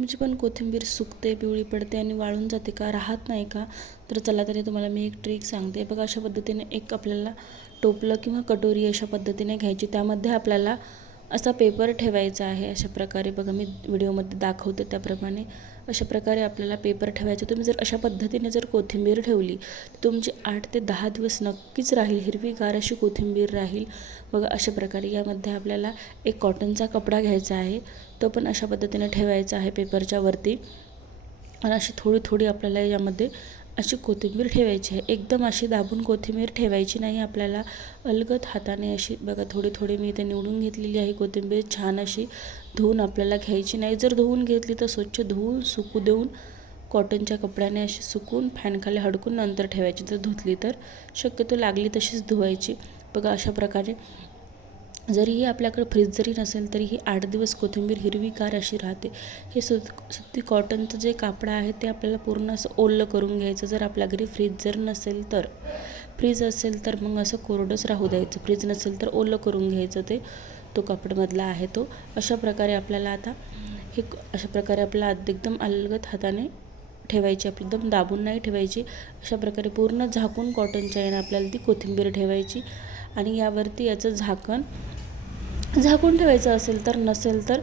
तुमची पण कोथिंबीर सुकते, पिवळी पडते आणि वाळून जाते का, राहत नाही का? तर चला तरी तुम्हाला मी एक ट्रिक सांगते बघा. अशा पद्धतीने एक आपल्याला टोपलं किंवा कटोरी अशा पद्धतीने घ्यायची, त्यामध्ये आपल्याला असा पेपर ठेवायचा आहे. अशा प्रकारे बघा, मी व्हिडिओमध्ये दाखवते त्याप्रमाणे अशा प्रकारे आपल्याला पेपर ठेवायचा. तुम्ही जर अशा पद्धतीने जर कोथिंबीर ठेवली तर तुमची 8 ते 10 दिवस नक्कीच राहील, हिरवीगार अशी कोथिंबीर राहील. बघा अशा प्रकारे यामध्ये आपल्याला एक कॉटनचा कपडा घ्यायचा आहे, तो पण अशा पद्धतीने ठेवायचा आहे पेपरच्या वरती. आणि अशी थोडी थोडी आपल्याला यामध्ये अशी कोथिंबीर ठेवायची आहे. एकदम अशी दाबून कोथिंबीर ठेवायची नाही, आपल्याला अलगद हाताने अशी बघा थोडी थोडी मी इथे निवडून घेतलेली आहे कोथिंबीर. छान अशी धुवून आपल्याला घ्यायची नाही. जर धुवून घेतली तर स्वच्छ धुवून सुकू देऊन कॉटनच्या कपड्याने अशी सुकून फॅनखाली हडकून नंतर ठेवायची. जर धुतली तर शक्यतो लागली तशीच धुवायची. बघा अशा प्रकारे जरीही आपल्याकडे फ्रीज जरी नसेल तरीही 8 दिवस कोथिंबीर हिरवीगार अशी राहते. हे सुती कॉटनचं जे कापड आहे ते आपल्याला पूर्ण असं ओलं करून घ्यायचं. जर आपल्या घरी फ्रीज जर नसेल तर, फ्रीज असेल तर मग असं कोरडंच राहू द्यायचं. फ्रीज नसेल तर ओलं करून घ्यायचं. तो कापडमधला आहे तो. अशा प्रकारे आपल्याला आता हे अशा प्रकारे आपल्याला एकदम अलगद हाताने ठेवायची, एकदम दाबून नाही ठेवायची. अशा प्रकारे पूर्ण झाकून कॉटनच्या याने आपल्याला ती कोथिंबीर ठेवायची आणि यावरती याचं झाकून ठेवायचं असेल तर, नसेल तर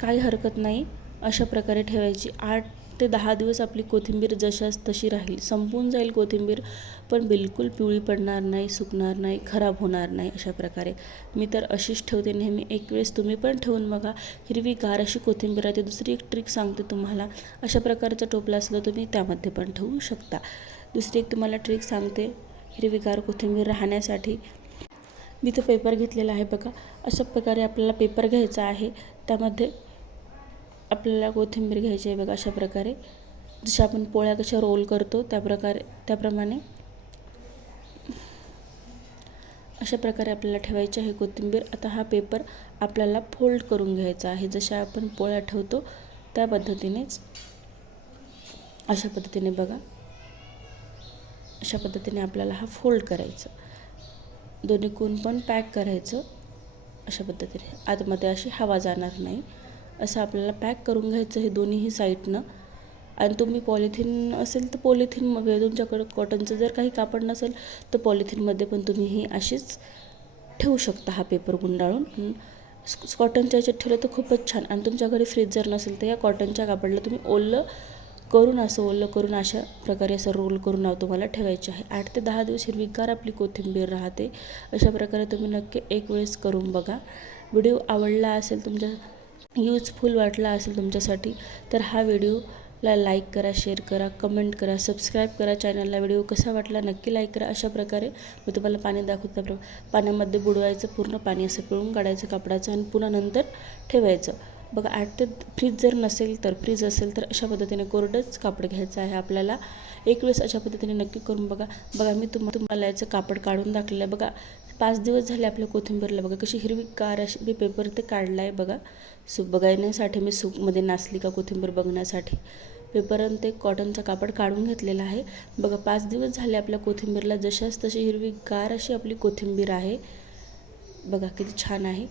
काही हरकत नाही. अशा प्रकारे ठेवायची. 8 ते 10 दिवस आपली कोथिंबीर जशाच तशी राहील. संपून जाईल कोथिंबीर पण बिलकुल पिवळी पडणार नाही, सुकणार नाही, खराब होणार नाही. अशा प्रकारे मी तर अशीच ठेवते नेहमी. एक वेळेस तुम्ही पण ठेवून बघा, हिरवीगार अशी कोथिंबीर राहते. दुसरी एक ट्रिक सांगते तुम्हाला, अशा प्रकारचा टोपला असला तुम्ही त्यामध्ये पण ठेवू शकता. दुसरी एक तुम्हाला ट्रिक सांगते हिरवीगार कोथिंबीर राहण्यासाठी. मी तो पेपर घेतलेला आहे बघा. अशा प्रकारे आपल्याला पेपर घ्यायचा आहे, त्यामध्ये आपल्याला कोथिंबीर घ्यायची आहे बघा. अशा प्रकारे जशा आपण पोळ्या कशा रोल करतो त्याप्रमाणे अशा प्रकारे आपल्याला ठेवायची आहे कोथिंबीर. आता हा पेपर आपल्याला फोल्ड करून घ्यायचा आहे, जशा आपण पोळ्या ठेवतो त्या पद्धतीनेच. अशा पद्धतीने बघा, अशा पद्धतीने आपल्याला हा फोल्ड करायचा, दोन्ही कोण पण पॅक करायचं. अशा पद्धतीने आतमध्ये अशी हवा जाणार नाही असं आपल्याला पॅक करून घ्यायचं हे दोन्हीही साईडनं. आणि तुम्ही पॉलिथिन असेल तर पॉलिथिनमध्ये, तुमच्याकडं कॉटनचं जर काही कापड नसेल तर पॉलिथिनमध्ये पण तुम्ही ही अशीच ठेवू शकता. हा पेपर गुंडाळून कॉटनच्या याच्यात ठेवलं तर खूपच छान. आणि तुमच्या घरी फ्रीज जर नसेल तर या कॉटनच्या कापडला तुम्ही ओलं करून अशा प्रकारे असं रोल करून तुम्हाला ठेवायचे आहे. 8 ते 10 दिवस हिरवीगार आपली कोथिंबीर राहते. अशा प्रकारे तुम्ही नक्की एक वेळेस करून बघा. व्हिडिओ आवडला असेल, तुमच्या यूजफुल वाटला असेल तुमच्यासाठी, तर हा व्हिडिओला लाईक करा, शेअर करा, कमेंट करा, सबस्क्राईब करा चॅनलला. व्हिडिओ कसा वाटला नक्की लाईक करा. अशा प्रकारे मी तुम्हाला पाणी दाखवतो. पाण्यामध्ये बुडवायचं, पूर्ण पाणी असं पिळून काढायचं कापडाचं आणि पुन्हा नंतर ठेवायचं. बघा 8 ते फ्रीज जर नसेल तर, फ्रीज असेल तर अशा पद्धतीने कोरडंच कापड घ्यायचं आहे आपल्याला. एक वेळेस अशा पद्धतीने नक्की करून बघा. मी तुम्हाला याचं कापड काढून दाखवलं आहे बघा. 5 दिवस झाले आपल्या कोथिंबीरला. बघा कशी हिरवीगार अशी मी पेपर ते काढला आहे बघा. बघण्यासाठी मी सूपमध्ये नासली का कोथिंबीर बघण्यासाठी पेपर आणि ते कॉटनचं कापड काढून घेतलेलं आहे बघा. 5 दिवस झाले आपल्या कोथिंबीरला जशाच तशी हिरवीगार अशी आपली कोथिंबीर आहे बघा. किती छान आहे.